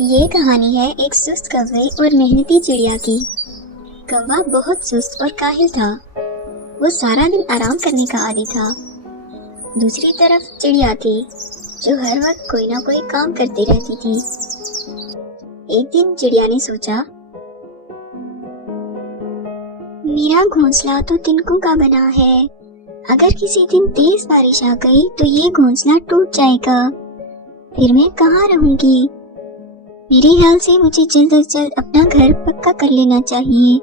ये कहानी है एक सुस्त कौवे और मेहनती चिड़िया की। कौवा बहुत सुस्त और काहिल था। वो सारा दिन आराम करने का आदी था। दूसरी तरफ चिड़िया थी जो हर वक्त कोई ना कोई काम करती रहती थी। एक दिन चिड़िया ने सोचा, मेरा घोंसला तो तिनकों का बना है। अगर किसी दिन तेज बारिश आ गई तो ये घोंसला टूट जाएगा, फिर मैं कहाँ रहूंगी। मेरे ख्याल से मुझे जल्द से जल्द अपना घर पक्का कर लेना चाहिए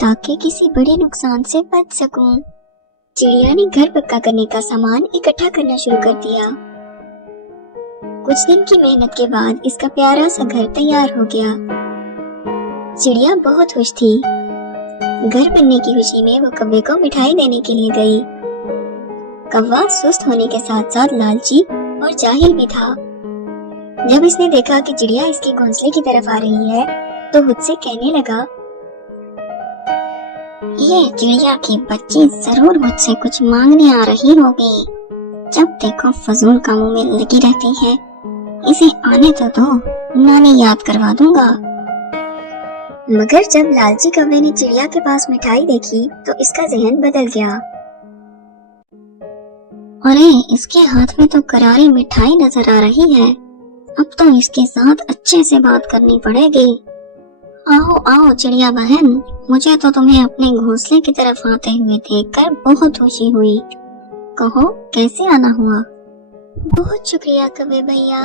ताकि किसी बड़े नुकसान से बच सकूं। चिड़िया ने घर पक्का करने का सामान इकट्ठा करना शुरू कर दिया। कुछ दिन की मेहनत के बाद इसका प्यारा सा घर तैयार हो गया। चिड़िया बहुत खुश थी। घर बनने की खुशी में वो कौवे को मिठाई देने के लिए गई। कौवा सुस्त होने के साथ साथ लालची और जाहिल भी था। जब इसने देखा कि चिड़िया इसके घोंसले की तरफ आ रही है तो खुद से कहने लगा, ये चिड़िया की बच्ची जरूर मुझसे कुछ मांगने आ रही होगी। जब देखो फजूल कामों में लगी रहती है, इसे आने तो दो, नानी याद करवा दूंगा। मगर जब लालची कौवे ने चिड़िया के पास मिठाई देखी तो इसका जहन बदल गया। अरे, इसके हाथ में तो करारी मिठाई नजर आ रही है। अब तो इसके साथ अच्छे से बात करनी पड़ेगी। आओ आओ चिड़िया बहन, मुझे तो तुम्हें अपने घोंसले की तरफ आते हुए देखकर बहुत खुशी हुई। कहो कैसे आना हुआ? बहुत शुक्रिया कौवे भैया।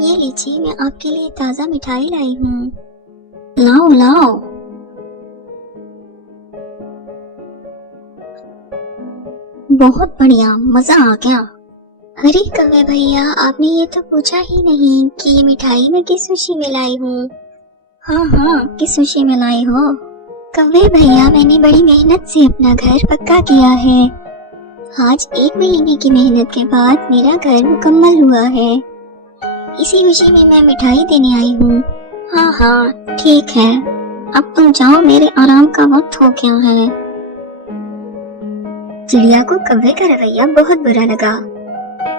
ये लीजिए, मैं आपके लिए ताजा मिठाई लाई हूँ। लाओ लाओ। बहुत बढ़िया, मजा आ गया। अरे कौवे भैया, आपने ये तो पूछा ही नहीं कि ये मिठाई मैं किस खुशी में लाई हूँ। हाँ, किस खुशी में लाई हो? कौवे भैया, मैंने बड़ी मेहनत से अपना घर पक्का किया है। आज 1 महीने की मेहनत के बाद मेरा घर मुकम्मल हुआ है। इसी खुशी में मैं मिठाई देने आई हूँ। हाँ, ठीक है। अब तुम जाओ, मेरे आराम का वक्त हो गया है। चिड़िया को कौवे का रवैया बहुत बुरा लगा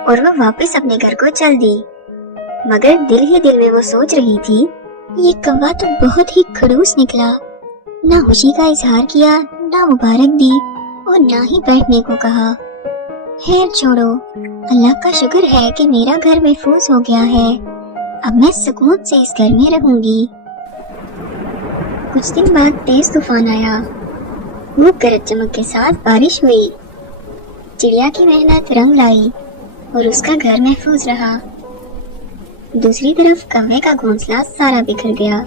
और वो वापस अपने घर को चल दी। मगर दिल ही दिल में वो सोच रही थी, ये कौवा तो बहुत ही खड़ूस निकला। ना खुशी का इजहार किया, ना मुबारक दी और ना ही बैठने को कहा। खैर छोड़ो, अल्लाह का शुक्र है कि मेरा घर महफूज हो गया है। अब मैं सुकून से इस घर में रहूंगी। कुछ दिन बाद तेज तूफान आया। खूब गरज चमक के साथ बारिश हुई। चिड़िया की मेहनत रंग लाई और उसका घर महफूज रहा। दूसरी तरफ कौवे का घोंसला सारा बिखर गया।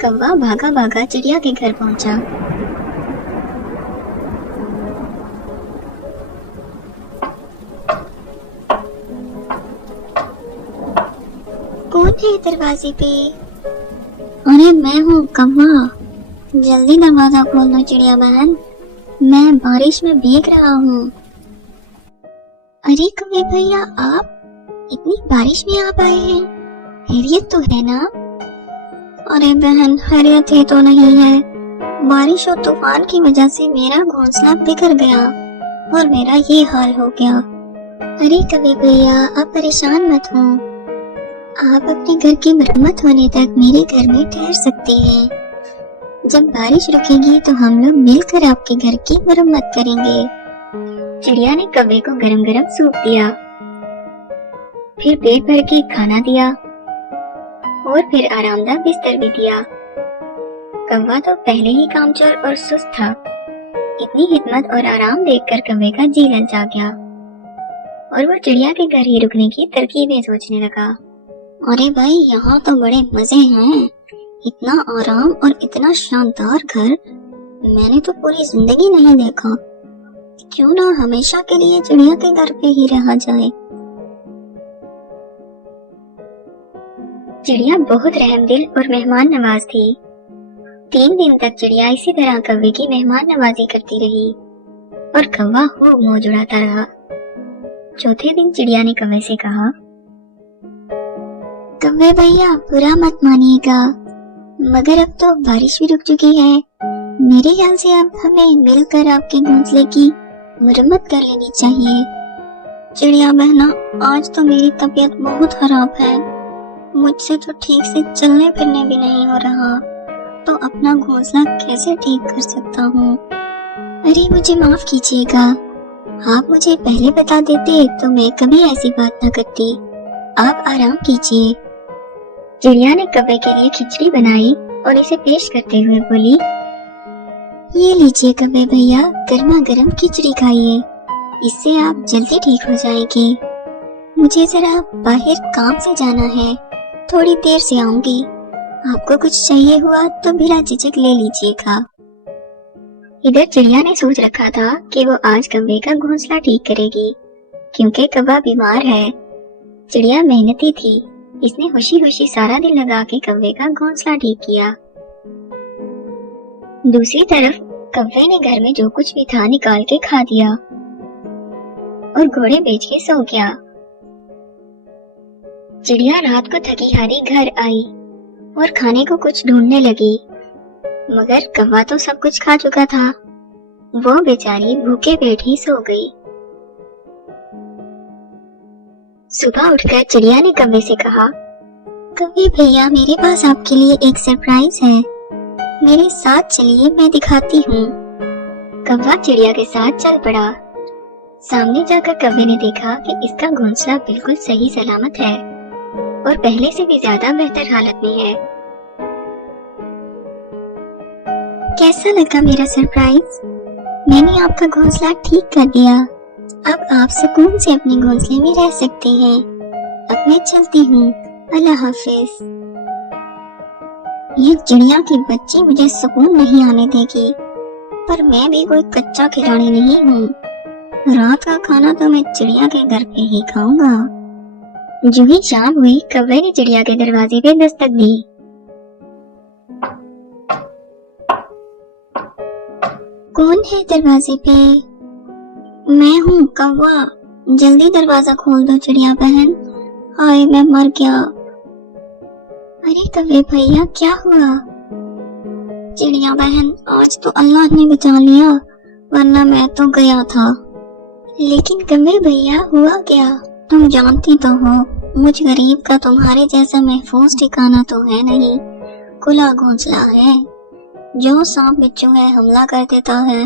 कौवा भागा भागा चिड़िया के घर पहुंचा। कौन है दरवाजे पे? अरे मैं हूँ कौवा, जल्दी दरवाजा खोल दो चिड़िया बहन, मैं बारिश में भीग रहा हूँ। अरे कौवे भैया, आप इतनी बारिश में आप आए हैं, खैरियत तो है ना? अरे बहन, खैरियत ही तो नहीं है। बारिश और तूफान की वजह से मेरा घोंसला बिखर गया और मेरा ये हाल हो गया। अरे कौवे भैया, आप परेशान मत हो। आप अपने घर की मरम्मत होने तक मेरे घर में ठहर सकते हैं। जब बारिश रुकेगी तो हम लोग मिलकर आपके घर की मरम्मत करेंगे। चिड़िया ने कौवे को गरम गरम सूप दिया, फिर पेट भर के खाना दिया और फिर आरामदायक बिस्तर भी दिया। कौवा तो पहले ही कामचोर और सुस्त था। इतनी हिम्मत और आराम देखकर कौवे का जी ललचा गया और वो चिड़िया के घर ही रुकने की तरकीबें सोचने लगा। अरे भाई, यहाँ तो बड़े मजे हैं। इतना आराम और इतना शानदार घर मैंने तो पूरी जिंदगी नहीं देखा। क्यों ना हमेशा के लिए चिड़िया के घर पे ही रहा जाए। चिड़िया बहुत रहमदिल और मेहमान नवाज थी। 3 दिन तक चिड़िया इसी तरह कौवे की मेहमान नवाजी करती रही और कौवा खूब मौज उड़ाता रहा। चौथे दिन चिड़िया ने कौवे से कहा, कौवे भैया बुरा मत मानिएगा, मगर अब तो बारिश भी रुक चुकी है। मेरे ख्याल से अब हमें मिलकर आपके घोंसले की मरम्मत कर लेनी चाहिए। चिड़िया बहना, आज तो मेरी तबीयत बहुत खराब है। मुझसे तो ठीक से चलने फिरने भी नहीं हो रहा, तो अपना घोंसला कैसे ठीक कर सकता हूँ। अरे मुझे माफ कीजिएगा, आप मुझे पहले बता देते तो मैं कभी ऐसी बात न करती। आप आराम कीजिए। चिड़िया ने कव्वे के लिए खिचड़ी बनाई और इसे पेश करते हुए बोली, ये लीजिए कव्वे भैया, गर्मा गर्म खिचड़ी खाइए, इससे आप जल्दी ठीक हो जाएंगे। मुझे जरा बाहर काम से जाना है, थोड़ी देर से आऊंगी। आपको कुछ चाहिए हुआ तो बिना झिझक ले लीजिएगा। इधर चिड़िया ने सोच रखा था कि वो आज कव्वे का घोंसला ठीक करेगी, क्योंकि कव्वा बीमार है। चिड़िया मेहनती थी, इसने खुशी खुशी सारा दिन लगा के कव्वे का घोंसला ठीक किया। दूसरी तरफ कव्वे ने घर में जो कुछ भी था निकाल के खा दिया और घोड़े बेच के सो गया। चिड़िया रात को थकी हारी घर आई और खाने को कुछ ढूंढने लगी, मगर कव्वा तो सब कुछ खा चुका था। वो बेचारी भूखे पेट ही सो गई। सुबह उठकर चिड़िया ने कव्वे से कहा, कव्वे भैया, मेरे पास आपके लिए एक सरप्राइज है, मेरे साथ चलिए, मैं दिखाती हूँ। कव्वा चिड़िया के साथ चल पड़ा। सामने जाकर कव्वे ने देखा कि इसका घोंसला बिल्कुल सही सलामत है और पहले से भी ज्यादा बेहतर हालत में है। कैसा लगा मेरा सरप्राइज? मैंने आपका घोंसला ठीक कर दिया। अब आप सुकून से अपने घोंसले में रह सकते हैं। अब मैं चलती हूँ, अल्लाह हाफिज। ये चिड़िया की बच्ची मुझे सुकून नहीं आने देगी, पर मैं भी कोई कच्चा खिलाड़ी नहीं हूँ। रात का खाना तो मैं चिड़िया के घर पे ही खाऊंगा। जो ही शाम हुई, कव्वे ने चिड़िया के दरवाजे पे दस्तक दी। कौन है दरवाजे पे? मैं हूँ कव्वा, जल्दी दरवाजा खोल दो चिड़िया बहन। हाय, मैं मर गया। अरे कव्वे भैया, क्या हुआ? चिड़िया बहन, आज तो अल्लाह ने बचा लिया, वरना मैं तो गया था। लेकिन कव्वे भैया, हुआ क्या? तुम जानती तो हो, मुझ गरीब का तुम्हारे जैसा महफूज ठिकाना तो है नहीं। खुला घोंसला है, जो सांप बिच्छू है हमला कर देता है।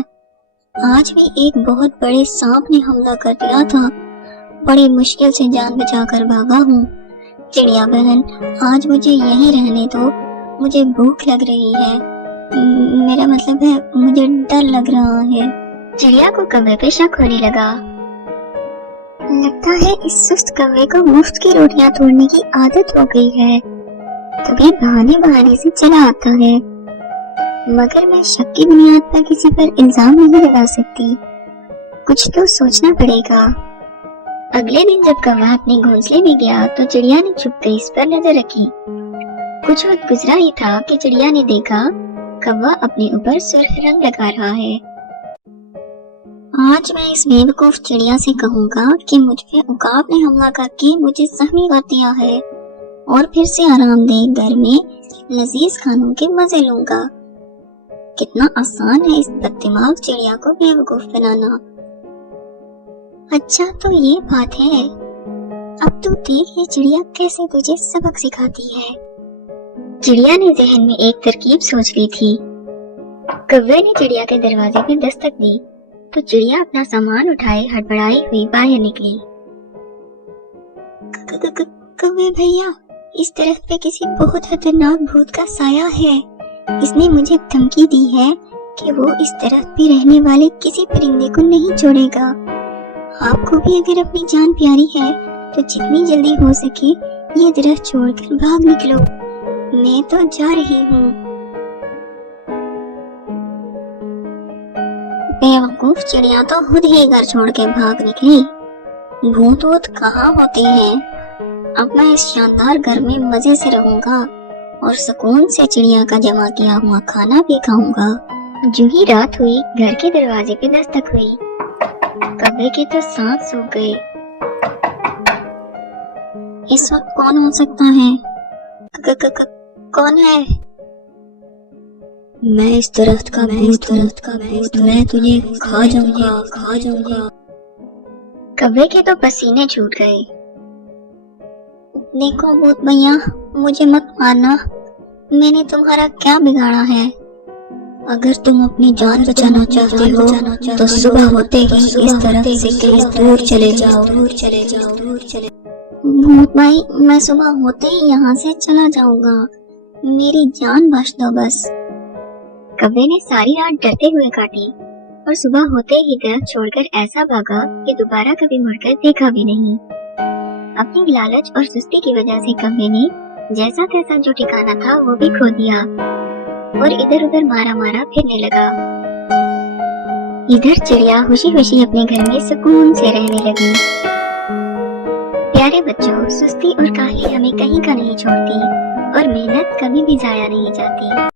आज भी एक बहुत बड़े सांप ने हमला कर दिया था, बड़ी मुश्किल से जान बचाकर भागा हूँ। चिड़िया बहन, आज मुझे यहीं रहने दो, मुझे भूख लग रही है। मेरा मतलब है, मुझे डर लग रहा है। चिड़िया को कव्वे पे शक होने लगा। लगता है इस सुस्त कव्वे को मुफ्त की रोटियां तोड़ने की आदत हो गई है, कभी बहाने बहाने से चला आता है। मगर मैं शक की बुनियाद पर किसी पर इल्जाम नहीं लगा सकती, कुछ तो सोचना पड़ेगा। अगले दिन जब कव्वा अपने घोंसले में गया तो चिड़िया ने छुपकर इस पर नजर रखी। कुछ वक्त गुजरा ही था कि चिड़िया ने देखा कव्वा अपने ऊपर सुर्ख रंग लगा रहा है। आज मैं इस बेवकूफ चिड़िया से कहूँगा कि मुझ पे उकाब ने हमला करके मुझे जख्मी कर दिया है और फिर से आरामदेह घर में लजीज खानों के मजे लूंगा। कितना आसान है इस बददिमाग चिड़िया को बेवकूफ बनाना। अच्छा तो ये बात है, अब तू देख ये चिड़िया कैसे तुझे सबक सिखाती है। चिड़िया ने जहन में एक तरकीब सोच ली थी। कव्वे ने चिड़िया के दरवाजे पे दस्तक दी तो चिड़िया अपना सामान उठाए हड़बड़ाई हुई बाहर निकली। कव्वे भैया, इस दरख्त पे किसी बहुत खतरनाक भूत का साया है। इसने मुझे धमकी दी है कि वो इस दरख्त पे रहने वाले किसी परिंदे को नहीं छोड़ेगा। आपको भी अगर अपनी जान प्यारी है तो जितनी जल्दी हो सके ये दरख्त छोड़कर भाग निकलो। मैं तो जा रही हूँ। बेवकूफ चिड़िया तो खुद ही घर छोड़ के भाग निकली। भूत वूत कहाँ होते हैं। अब मैं इस शानदार घर में मजे से रहूंगा और सुकून से चिड़िया का जमा किया हुआ खाना भी खाऊंगा। जो ही रात हुई, घर के दरवाजे पे दस्तक हुई। कव्वे के तो सांस सूख गए। इस वक्त कौन हो सकता है? कौन है? मैं इस दरख्त का भूत, मैं तुझे खा जाऊंगा। कव्वे के तो पसीने छूट गए। देखो भूत भैया, मुझे मत मारना, मैंने तुम्हारा क्या बिगाड़ा है? अगर तुम अपनी जान बचाना चाहते हो तो सुबह होते ही इस तरफ से कहीं दूर चले जाओ। भूत भाई, मैं सुबह होते ही यहाँ से चला जाऊंगा, मेरी जान बख्श दो बस। कव्वे ने सारी रात डरते हुए काटी और सुबह होते ही दरख्त छोड़कर ऐसा भागा कि दोबारा कभी मुड़कर देखा भी नहीं। अपनी लालच और सुस्ती की वजह से कव्वे ने जैसा तैसा जो ठिकाना था वो भी खो दिया और इधर उधर मारा मारा फिरने लगा। इधर चिड़िया खुशी खुशी अपने घर में सुकून से रहने लगी। प्यारे बच्चों, सुस्ती और काहली हमें कहीं का नहीं छोड़ती और मेहनत कभी भी जाया नहीं जाती।